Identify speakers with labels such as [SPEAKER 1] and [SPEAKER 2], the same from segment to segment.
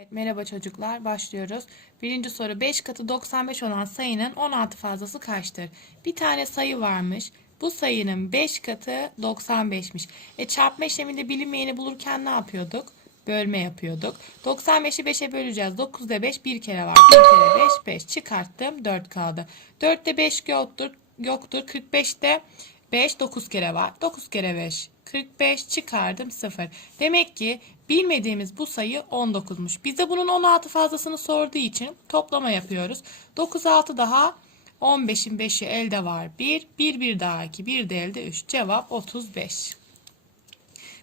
[SPEAKER 1] Evet, merhaba çocuklar, başlıyoruz. Birinci soru 5 katı 95 olan sayının 16 fazlası kaçtır? Bir tane sayı varmış. Bu sayının 5 katı 95'miş. E çarpma işleminde bilinmeyeni bulurken ne yapıyorduk? Bölme yapıyorduk. 95'i 5'e böleceğiz. 9'da 5 bir kere var. 1 kere 5 5 çıkarttım 4 kaldı. 4'te 5 yoktur. Yoktur. 45'te 5 9 kere var. 9 kere 5 45 çıkardım 0. Demek ki bilmediğimiz bu sayı 19'muş. Bize bunun 16 fazlasını sorduğu için toplama yapıyoruz. 9 6 daha 15'in 5'i elde var 1. 1 1 daha 2. 1 de elde 3. Cevap 35.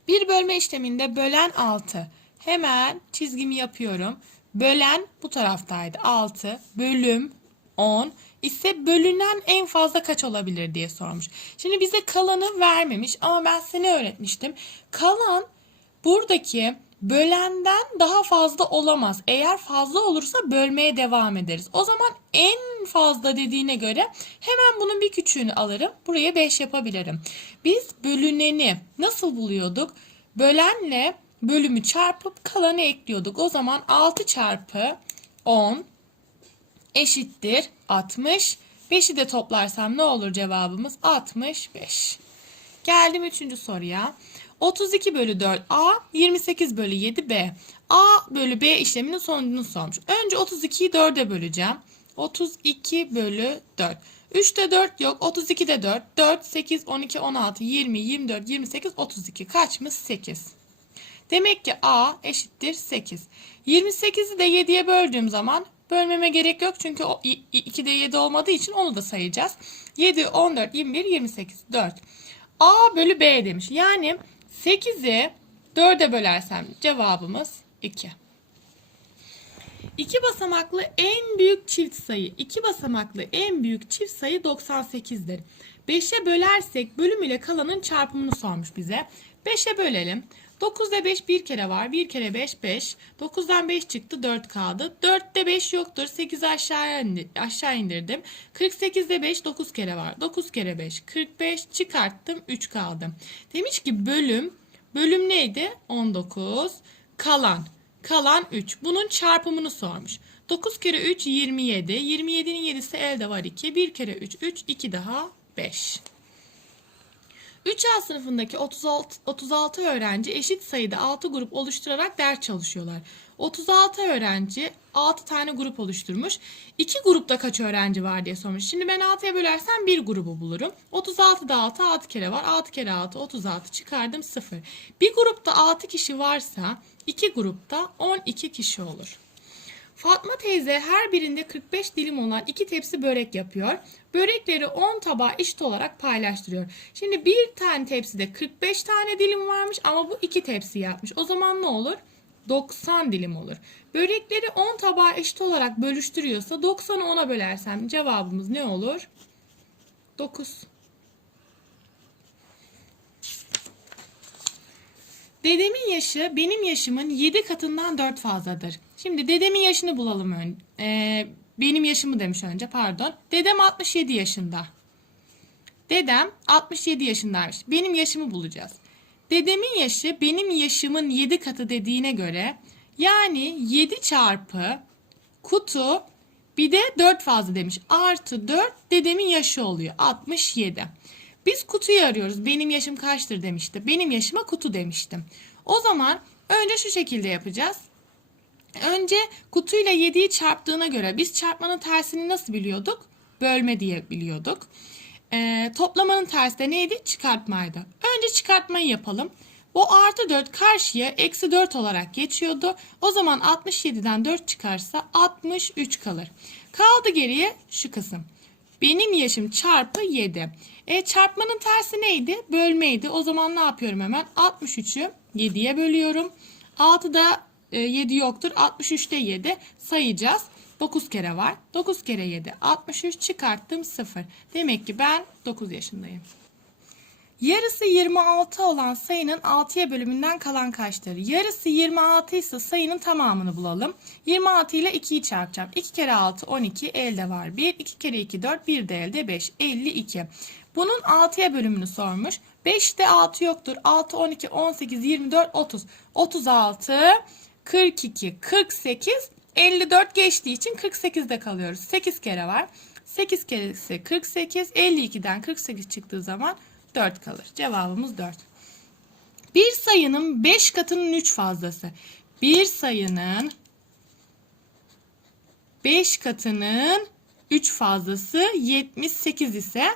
[SPEAKER 1] Bir bölme işleminde bölen 6. Hemen çizgimi yapıyorum. Bölen bu taraftaydı 6. Bölüm 10 ise bölünen en fazla kaç olabilir diye sormuş. Şimdi bize kalanı vermemiş ama ben size ne öğretmiştim? Kalan buradaki bölenden daha fazla olamaz. Eğer fazla olursa bölmeye devam ederiz. O zaman en fazla dediğine göre hemen bunun bir küçüğünü alırım. Buraya 5 yapabilirim. Biz bölüneni nasıl buluyorduk? Bölenle bölümü çarpıp kalanı ekliyorduk. O zaman 6 çarpı 10 eşittir 60. 5'i de toplarsam ne olur cevabımız? 65. Geldim 3. soruya. 32 bölü 4 A, 28 bölü 7 B. A bölü B işleminin sonucunu sormuş. Önce 32'yi 4'e böleceğim. 32 bölü 4. 3'te 4 yok. 32'de 4. 4, 8, 12, 16, 20, 24, 28, 32. Kaçmış? 8. Demek ki A eşittir 8. 28'i de 7'ye böldüğüm zaman bölmeme gerek yok. Çünkü 2'de 7 olmadığı için onu da sayacağız. 7, 14, 21, 28, 4. A bölü B demiş. Yani 8'i 4'e bölersem cevabımız 2. İki basamaklı en büyük çift sayı. İki basamaklı en büyük çift sayı 98'dir. 5'e bölersek bölüm ile kalanın çarpımını sormuş bize. 5'e bölelim. 9'da 5 bir kere var. 1 kere 5 5. 9'dan 5 çıktı 4 kaldı. 4'te 5 yoktur. 8'i aşağıya indir, aşağı indirdim. 48'de 5 9 kere var. 9 kere 5 45 çıkarttım 3 kaldı. Demiş ki bölüm bölüm neydi? 19 kalan kalan 3. Bunun çarpımını sormuş. 9 kere 3 27. 27'nin 7'si elde var 2. 1 kere 3 3 2 daha 5. 3A sınıfındaki 36, 36 öğrenci eşit sayıda 6 grup oluşturarak ders çalışıyorlar. 36 öğrenci 6 tane grup oluşturmuş. 2 grupta kaç öğrenci var diye sormuş. Şimdi ben 6'ya bölersem bir grubu bulurum. 36'da 6 6 kere var. 6 kere 6 36 çıkardım 0. Bir grupta 6 kişi varsa 2 grupta 12 kişi olur. Fatma teyze her birinde 45 dilim olan iki tepsi börek yapıyor. Börekleri 10 tabağa eşit olarak paylaştırıyor. Şimdi bir tane tepside 45 tane dilim varmış ama bu iki tepsi yapmış. O zaman ne olur? 90 dilim olur. Börekleri 10 tabağa eşit olarak bölüştürüyorsa 90'ı 10'a bölersem cevabımız ne olur? 9. Dedemin yaşı benim yaşımın 7 katından 4 fazladır. Şimdi dedemin yaşını bulalım ön. Ee, benim yaşımı demiş önce pardon. Dedem 67 yaşında. Dedem 67 yaşındaymış. Benim yaşımı bulacağız. Dedemin yaşı benim yaşımın 7 katı dediğine göre yani 7 çarpı kutu bir de 4 fazla demiş. Artı 4 dedemin yaşı oluyor. 67. Biz kutuyu arıyoruz. Benim yaşım kaçtır demişti. Benim yaşıma kutu demiştim. O zaman önce şu şekilde yapacağız. Önce kutuyla 7'yi çarptığına göre biz çarpmanın tersini nasıl biliyorduk? Bölme diye biliyorduk. Ee, toplamanın tersi de neydi? Çıkartmaydı. Önce çıkartmayı yapalım. Bu artı 4 karşıya eksi 4 olarak geçiyordu. O zaman 67'den 4 çıkarsa 63 kalır. Kaldı geriye şu kısım. Benim yaşım çarpı 7. E çarpmanın tersi neydi? Bölmeydi. O zaman ne yapıyorum hemen? 63'ü 7'ye bölüyorum. 6'da 7 yoktur. 63'te 7 sayacağız. 9 kere var. 9 kere 7 63 çıkarttım 0. Demek ki ben 9 yaşındayım. Yarısı 26 olan sayının 6'ya bölümünden kalan kaçtır? Yarısı 26 ise sayının tamamını bulalım. 26 ile 2'yi çarpacağım. 2 kere 6 12 elde var 1. 2 kere 2 4 1 de elde 5 52. Bunun 6'ya bölümünü sormuş. 5'te 6 yoktur. 6 12 18 24 30. 36 42, 48, 54 geçtiği için 48'de kalıyoruz. 8 kere var. 8 keresi 48, 52'den 48 çıktığı zaman 4 kalır. Cevabımız 4. Bir sayının 5 katının 3 fazlası. Bir sayının 5 katının 3 fazlası 78 ise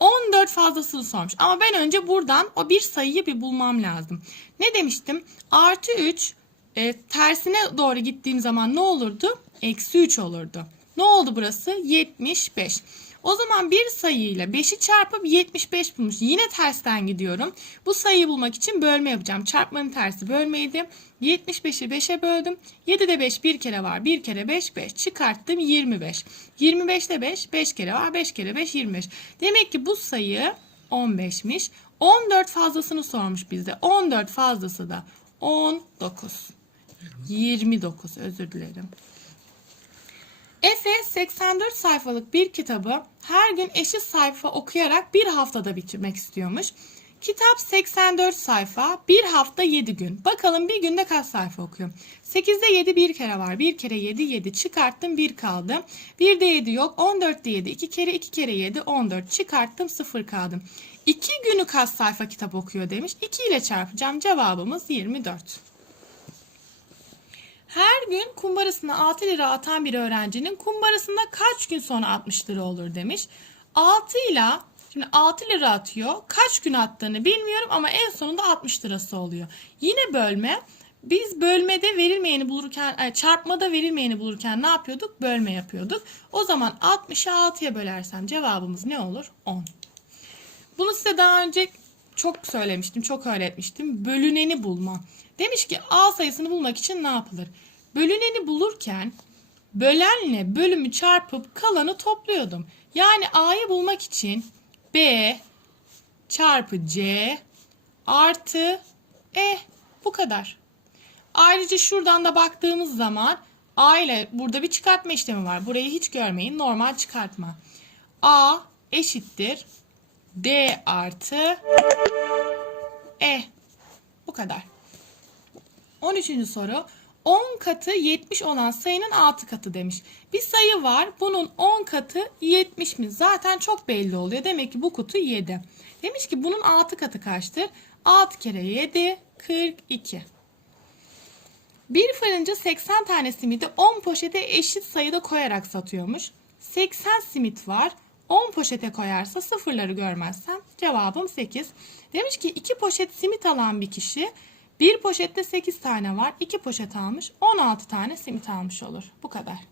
[SPEAKER 1] 14 fazlasını sormuş. Ama ben önce buradan o bir sayıyı bir bulmam lazım. Ne demiştim? Artı 3 e, tersine doğru gittiğim zaman ne olurdu? Eksi 3 olurdu. Ne oldu burası? 75. O zaman bir sayıyla 5'i çarpıp 75 bulmuş. Yine tersten gidiyorum. Bu sayıyı bulmak için bölme yapacağım. Çarpmanın tersi bölmeydi. 75'i 5'e böldüm. 7'de 5 bir kere var. 1 kere 5 5. Çıkarttım 25. 25'te 5 5 kere var. 5 kere 5 25. Demek ki bu sayı 15'miş. 14 fazlasını sormuş bizde. 14 fazlası da 19. 29 özür dilerim. Efe 84 sayfalık bir kitabı her gün eşit sayfa okuyarak bir haftada bitirmek istiyormuş. Kitap 84 sayfa, bir hafta 7 gün. Bakalım bir günde kaç sayfa okuyor? 8'de 7 bir kere var. 1 kere 7 7 çıkarttım 1 kaldı. 1'de 7 yok. 14'de 7 2 kere 2 kere 7 14 çıkarttım 0 kaldı. 2 günü kaç sayfa kitap okuyor demiş. 2 ile çarpacağım. Cevabımız 24. Her gün kumbarasına 6 lira atan bir öğrencinin kumbarasında kaç gün sonra 60 lira olur demiş. 6 ile şimdi 6 lira atıyor. Kaç gün attığını bilmiyorum ama en sonunda 60 lirası oluyor. Yine bölme. Biz bölmede verilmeyeni bulurken, ay, çarpmada verilmeyeni bulurken ne yapıyorduk? Bölme yapıyorduk. O zaman 60'ı 6'ya bölersem cevabımız ne olur? 10. Bunu size daha önce çok söylemiştim, çok öğretmiştim. Bölüneni bulma. Demiş ki A sayısını bulmak için ne yapılır? Bölüneni bulurken bölenle bölümü çarpıp kalanı topluyordum. Yani A'yı bulmak için B çarpı C artı E bu kadar. Ayrıca şuradan da baktığımız zaman A ile burada bir çıkartma işlemi var. Burayı hiç görmeyin. Normal çıkartma. A eşittir D artı E. Bu kadar. 13. soru. 10 katı 70 olan sayının 6 katı demiş. Bir sayı var. Bunun 10 katı 70 mi? Zaten çok belli oluyor. Demek ki bu kutu 7. Demiş ki bunun 6 katı kaçtır? 6 kere 7 42. Bir fırıncı 80 tane simidi 10 poşete eşit sayıda koyarak satıyormuş. 80 simit var. 10 poşete koyarsa sıfırları görmezsem cevabım 8. Demiş ki 2 poşet simit alan bir kişi bir poşette 8 tane var. 2 poşet almış 16 tane simit almış olur. Bu kadar.